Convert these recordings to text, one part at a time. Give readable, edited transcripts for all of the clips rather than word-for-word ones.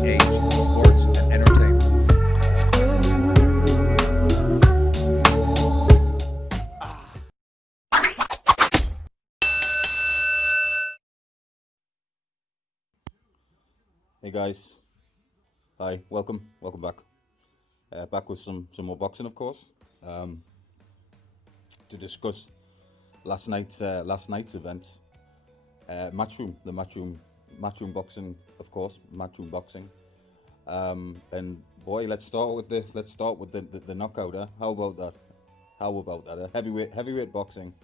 age, sports, and entertainment. Hey guys, hi, welcome back. Back with some more boxing, of course, um, to discuss last night's events. Matchroom boxing, of course, matchroom boxing. And boy, let's start with the knockout. How about that? How about that? Heavyweight boxing,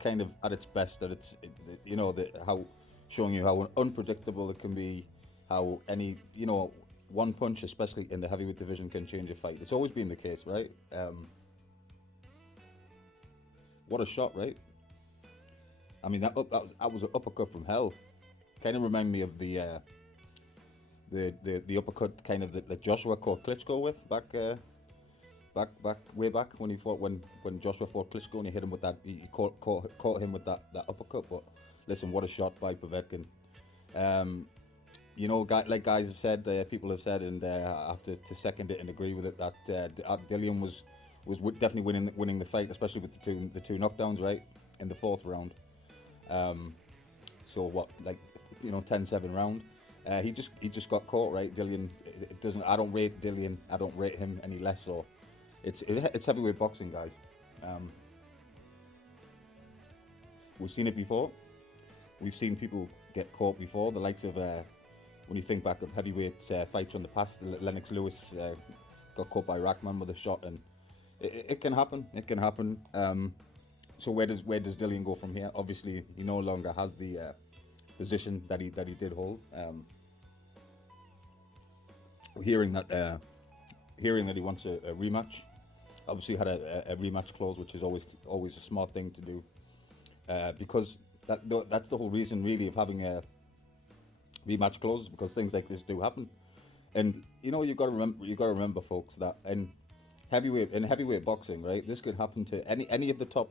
kind of at its best. That how showing you how unpredictable it can be. How any one punch, especially in the heavyweight division, can change a fight. It's always been the case, right? What a shot, right? I mean, that was an uppercut from hell. Kind of remind me of the uppercut kind of that Joshua caught Klitschko with back way back when when Joshua fought Klitschko and he hit him with that he caught him with that uppercut. But listen, what a shot by Povetkin. Um, like guys have said, people have said, and I have to second it and agree with it that Dillian was definitely winning the fight, especially with the two knockdowns right in the fourth round. Um, so what, like 10-7 round. He just got caught, right? Dillian, it doesn't. I don't rate Dillian. I don't rate him any less. So it's heavyweight boxing, guys. Um, we've seen it before. We've seen people get caught before. The likes of when you think back of heavyweight fights from the past, Lennox Lewis got caught by Rackman with a shot, and it can happen. It can happen. So where does Dillian go from here? Obviously, he no longer has the position that he did hold. Hearing that he wants a rematch. Obviously, had a rematch clause, which is always a smart thing to do, because that's the whole reason really of having a rematch clauses, because things like this do happen. And you got to remember, folks, that in heavyweight boxing, right, this could happen to any of the top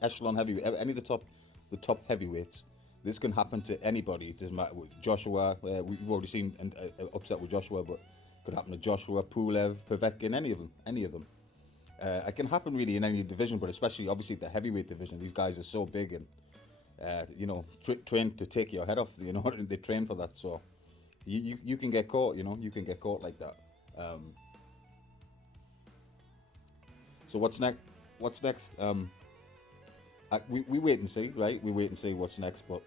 echelon heavyweight, any of the top heavyweights. This can happen to anybody. It doesn't matter with Joshua. We've already seen an upset with Joshua, but could happen to Joshua, Pulev, Povetkin, any of them. It can happen really in any division, but especially obviously the heavyweight division. These guys are so big and trained to take your head off. They train for that. So you can get caught. You can get caught like that. So what's next? What's next? We wait and see, right? We wait and see what's next. But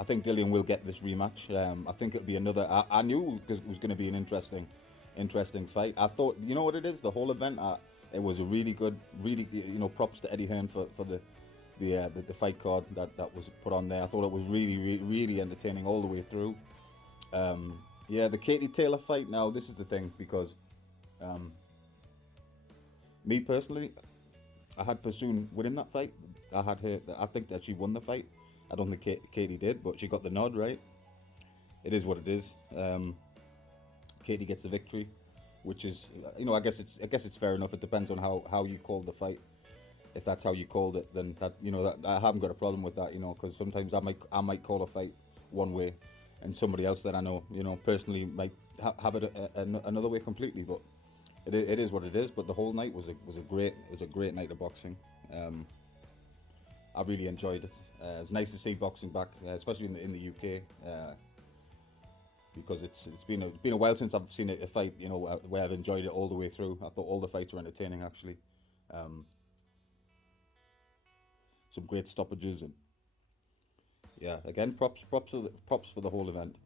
I think Dillian will get this rematch. I think it'll be another. I knew it was going to be an interesting fight. I thought, you know what it is, the whole event. It was a really good, really props to Eddie Hearn for the fight card that was put on there. I thought it was really, really, really entertaining all the way through. The Katie Taylor fight. Now this is the thing, because me personally, I had Pursoon winning that fight. I had her. I think that she won the fight. I don't think Katie did, but she got the nod, right? It is what it is. Katie gets the victory, which is, I guess it's fair enough. It depends on how you called the fight. If that's how you called it, then that I haven't got a problem with that, because sometimes I might call a fight one way, and somebody else that I know, personally might have it another way completely. But it is what it is. But the whole night was a great night of boxing. I really enjoyed it. It's nice to see boxing back, especially in the UK, because it's been a while since I've seen a fight, where I've enjoyed it all the way through. I thought all the fights were entertaining, actually. Some great stoppages, and again, props for the whole event.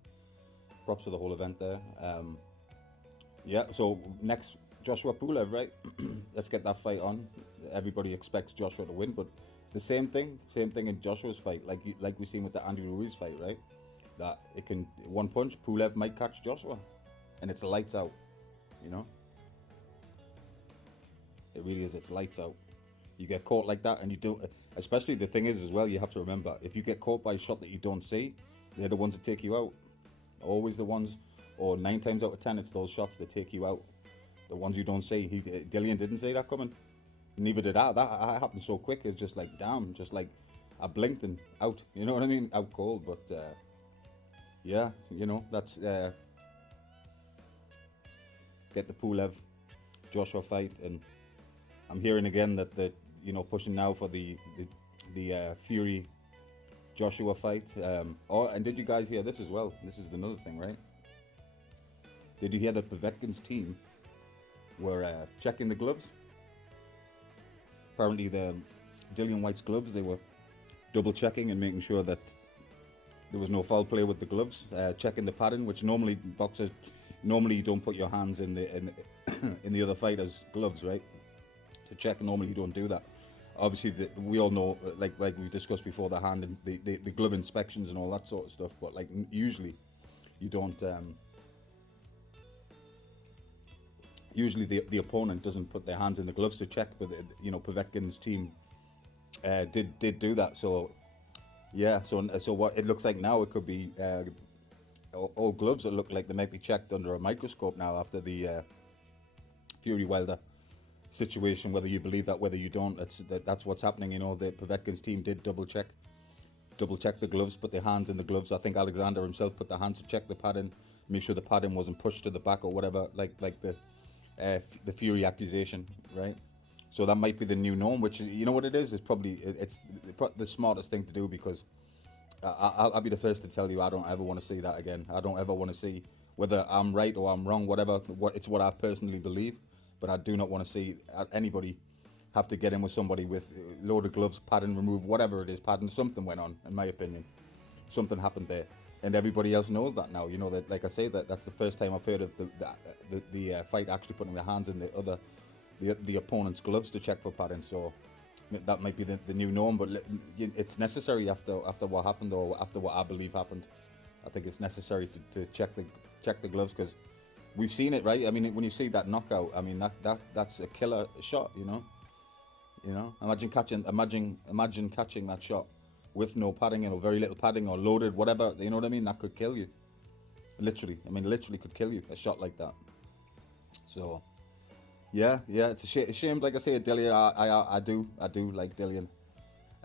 Props for the whole event there. So next, Joshua Pulev, right? Let's get that fight on. Everybody expects Joshua to win, but the same thing in Joshua's fight, like we seen with the Andy Ruiz fight, right? That it can, one punch, Pulev might catch Joshua, and it's lights out. It really is. It's lights out. You get caught like that, and you do. Especially the thing is as well, you have to remember, if you get caught by a shot that you don't see, they're the ones that take you out. Always the ones, or 9 times out of 10, it's those shots that take you out. The ones you don't see. Dillian didn't see that coming. Neither did I. That happened so quick. It's just like, damn, just like I blinked and out. You know what I mean? Out cold. But that's get the Pulev Joshua fight, and I'm hearing again that pushing now for the Fury Joshua fight. And did you guys hear this as well? This is another thing, right? Did you hear that Povetkin's team were checking the gloves? Apparently, the Dillian Whyte's gloves, they were double checking and making sure that there was no foul play with the gloves, checking the padding, which normally you don't put your hands in the other fighter's gloves, right? To check, normally you don't do that. Obviously, we all know, like we discussed before, the hand and the glove inspections and all that sort of stuff. But like usually, you don't. Usually, the opponent doesn't put their hands in the gloves to check. But Povetkin's team did do that. So yeah. So what it looks like now, it could be all gloves that look like they might be checked under a microscope now after the Fury Wilder situation. Whether you believe that, whether you don't, that's what's happening. The Povetkin's team did double check the gloves, put their hands in the gloves. I think Alexander himself put the hands to check the padding, make sure the padding wasn't pushed to the back or whatever, like the Fury accusation, right? So that might be the new norm, which, you know what it is? It's the smartest thing to do, because I'll be the first to tell you, I don't ever want to see that again. I don't ever want to see, whether I'm right or I'm wrong, whatever. It's what I personally believe, but I do not want to see anybody have to get in with somebody with a load of gloves, padding removed, whatever it is, padding. Something went on, in my opinion. Something happened there, and everybody else knows that now. That, like I say, that's the first time I've heard of the fight actually putting their hands in the opponent's gloves to check for padding. So that might be the new norm, but it's necessary after what happened, or after what I believe happened. I think it's necessary to check the gloves, because we've seen it, right? I mean, when you see that knockout, I mean that's a killer shot, Imagine catching that shot with no padding or very little padding or loaded, whatever. You know what I mean? That could kill you. Literally could kill you, a shot like that. So yeah, it's a shame. Like I say, Dillian, I do like Dillian.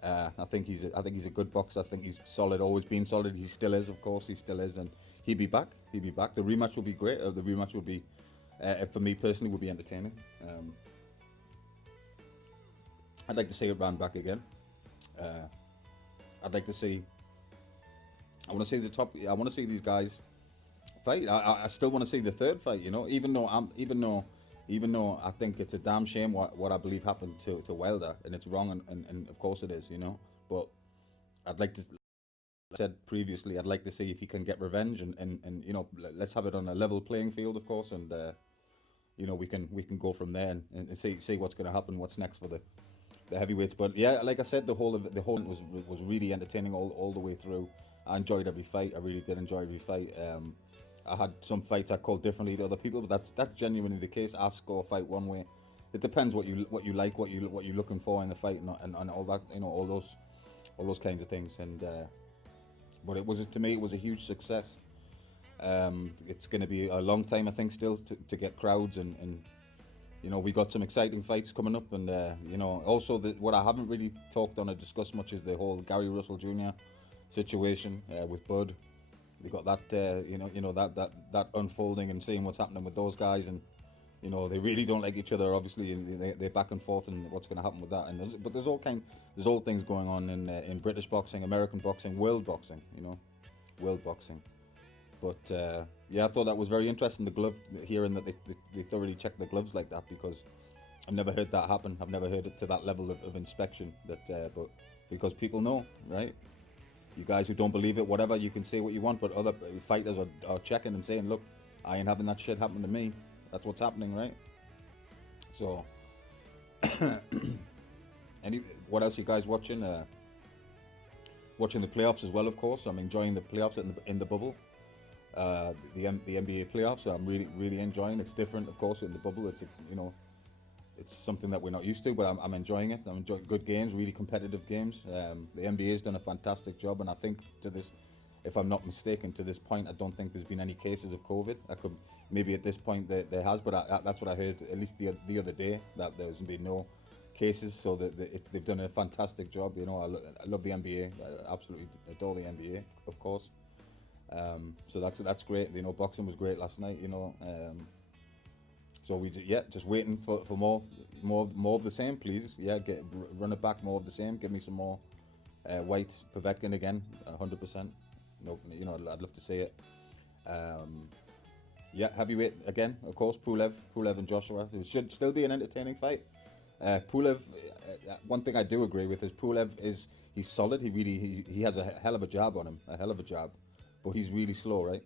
I think he's a good boxer. I think he's solid, always been solid. He still is, of course, and he'd be back. The rematch will be great. The rematch will be, for me personally, will be entertaining. I'd like to see it ran back again. I'd like to see. I want to see these guys fight. I still want to see the third fight. Even though I think it's a damn shame what I believe happened to Wilder, and it's wrong, and of course it is. But I'd like to. Like I said previously, I'd like to see if he can get revenge, and let's have it on a level playing field, of course, and we can go from there and see what's going to happen, what's next for the heavyweights. But yeah, like I said, the whole was really entertaining all the way through. I enjoyed every fight. I really did enjoy every fight. I had some fights I called differently to other people, but that's genuinely the case. I score a fight one way. It depends what you like, what you're looking for in the fight, and all that, all those kinds of things. And but to me it was a huge success. It's going to be a long time, I think, still to get crowds, and we got some exciting fights coming up, and also what I haven't really talked on or discussed much is the whole Gary Russell Jr. situation with Bud. They got that that unfolding, and seeing what's happening with those guys, and they really don't like each other, obviously, and they're back and forth, and what's going to happen with that. And there's all things going on in British boxing, American boxing, world boxing, world boxing. But yeah, I thought that was very interesting. The glove, hearing that they thoroughly check the gloves like that, because I've never heard that happen. I've never heard it to that level of inspection. But because people know, right? You guys who don't believe it, whatever, you can say what you want, but other fighters are checking and saying, look, I ain't having that shit happen to me. That's what's happening, right? So, what else you guys watching? Watching the playoffs as well, of course. I'm enjoying the playoffs in the bubble. The NBA playoffs, I'm really enjoying. It's different, of course, in the bubble. It's something that we're not used to, but I'm enjoying it. I'm enjoying good games, really competitive games. The NBA's done a fantastic job, and I think if I'm not mistaken, to this point, I don't think there's been any cases of COVID. Maybe at this point there has, but that's what I heard, at least the other day, that there's been no cases. So they've done a fantastic job. I love the NBA. I absolutely adore the NBA, of course. So that's great. Boxing was great last night. So just waiting for more of the same, please. Yeah, run it back, more of the same. Give me some more Whyte, Povetkin again, 100%. No, I'd love to see it. Yeah, heavyweight again, of course. Pulev and Joshua. It should still be an entertaining fight. Pulev, one thing I do agree with is he's solid. He has a hell of a jab on him, but he's really slow, right?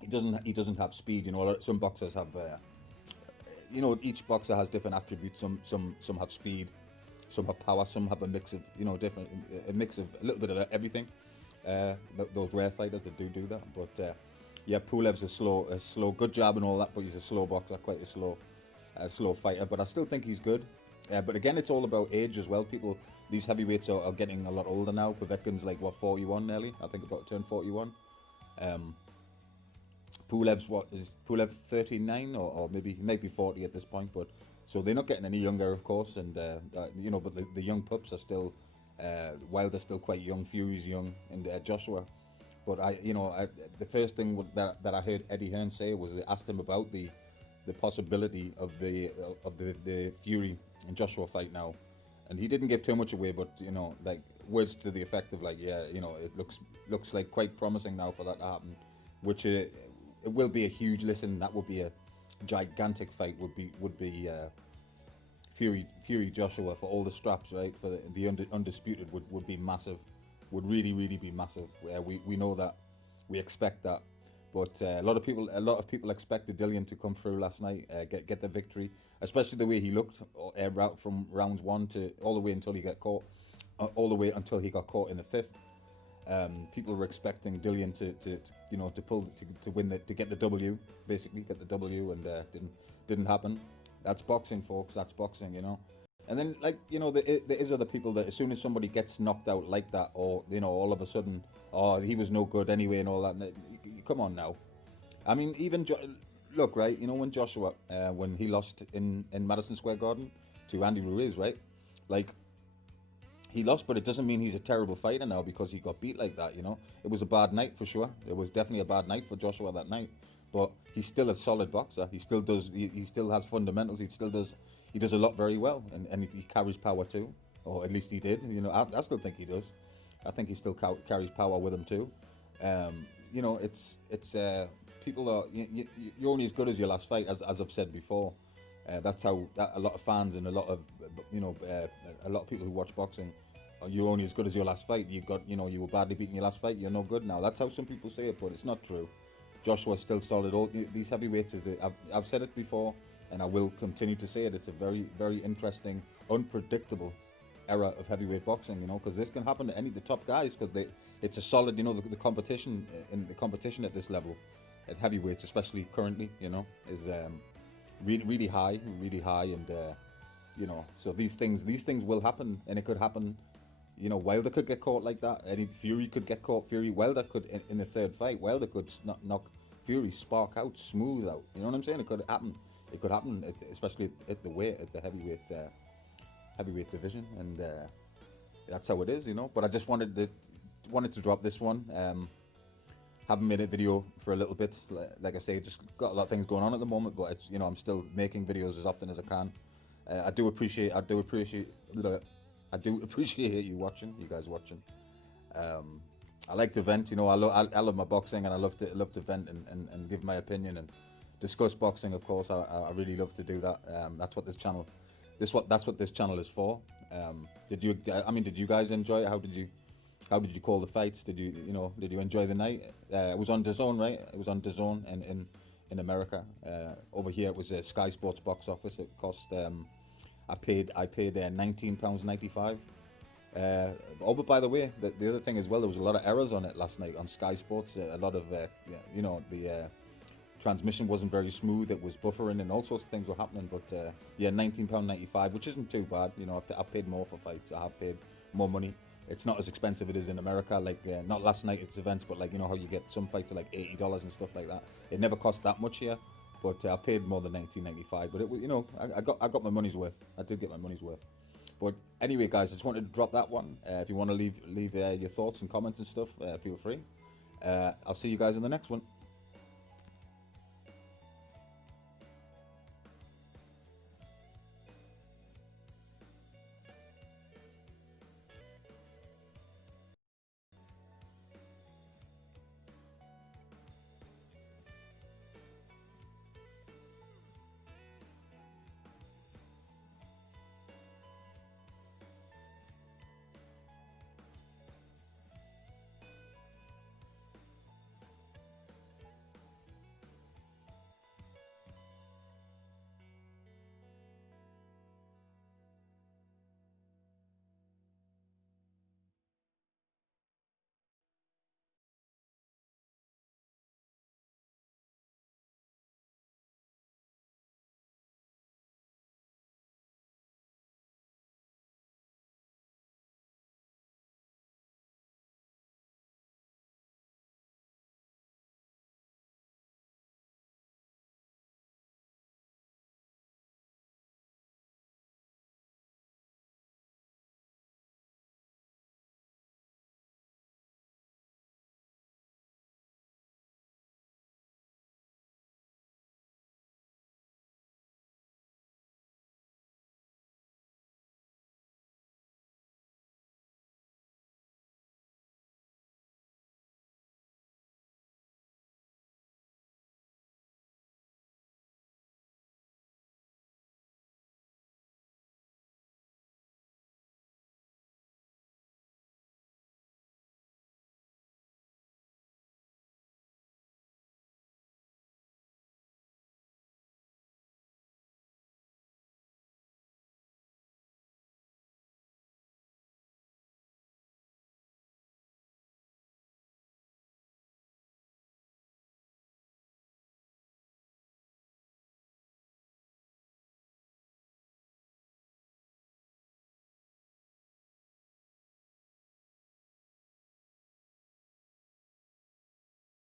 He doesn't have speed. Some boxers have. Each boxer has different attributes. Some have speed, some have power, some have a mix of a mix of a little bit of everything. Those rare fighters that do that, but yeah, Pulev's a slow, good jab and all that, but he's a slow boxer, quite a slow fighter. But I still think he's good. But again, it's all about age as well. These heavyweights are getting a lot older now. Povetkin's like 41 nearly, I think about to turn 41. Pulev's is Pulev 39 or maybe 40 at this point, but so they're not getting any younger, of course, and but the young pups are still Wilder's still quite young, Fury's young, and Joshua. But the first thing that I heard Eddie Hearn say was they asked him about the possibility of the Fury and Joshua fight now, and he didn't give too much away, but like words to the effect of like, yeah, it looks like quite promising now for that to happen, which it will be a huge listen. That would be a gigantic fight. Would be Fury Joshua for all the straps, right? For the undisputed would be massive. Would really be massive. We know that. We expect that. But a lot of people expected Dillian to come through last night, get the victory, especially the way he looked from rounds 1 to all the way until he got caught, in the 5th. People were expecting Dillian to win to get the W, basically get the W, and didn't happen. That's boxing, folks. That's boxing, And then, there is other people that as soon as somebody gets knocked out like that, or all of a sudden, oh, he was no good anyway, and all that. Come on now. I mean, look, right? When Joshua, when he lost in Madison Square Garden to Andy Ruiz, right? Like, he lost, but it doesn't mean he's a terrible fighter now because he got beat like that. It was a bad night for sure. It was definitely a bad night for Joshua that night. But he's still a solid boxer. He still does. He still has fundamentals. He does a lot very well, and he carries power too, or at least he did. I still think he does. I think he still carries power with him too. It's people are you're only as good as your last fight, as I've said before. That's how a lot of fans and a lot of people who watch boxing, you're only as good as your last fight. You were badly beaten your last fight. You're no good now. That's how some people say it, but it's not true. Joshua's still solid. All these heavyweights, I've said it before, and I will continue to say it. It's a very, very interesting, unpredictable era of heavyweight boxing. Because this can happen to the top guys. Because it's a solid. The competition at this level, at heavyweights, especially currently, is really high, and so these things will happen, and it could happen. Wilder could get caught like that. Eddie Fury could get caught. Wilder could in the third fight. Wilder could knock Fury spark out, smooth out. You know what I'm saying? It could happen. It could happen, especially at the heavyweight division, and that's how it is. But I just wanted to drop this one. Haven't made a video for a little bit. Like I say, just got a lot of things going on at the moment. But it's, I'm still making videos as often as I can. I do appreciate you guys watching. I like to vent, I love my boxing, and I love to vent and give my opinion and discuss boxing. Of course, I really love to do that. That's what this channel is for. Did you guys enjoy it? How did you call the fights? Did you enjoy the night? It was on DAZN, right? It was on DAZN in America. Over here it was Sky Sports box office. It cost I paid £19.95. But by the way, the other thing as well, there was a lot of errors on it last night on Sky Sports. A lot of the transmission wasn't very smooth. It was buffering and all sorts of things were happening. But £19.95, which isn't too bad. I've paid more for fights. I have paid more money. It's not as expensive it is in America. Like not last night's events, but how you get some fights are like $80 and stuff like that. It never cost that much here. But I paid more than $19.95. But it was, I got my money's worth. I did get my money's worth. But anyway, guys, I just wanted to drop that one. If you want to leave your thoughts and comments and stuff, feel free. I'll see you guys in the next one.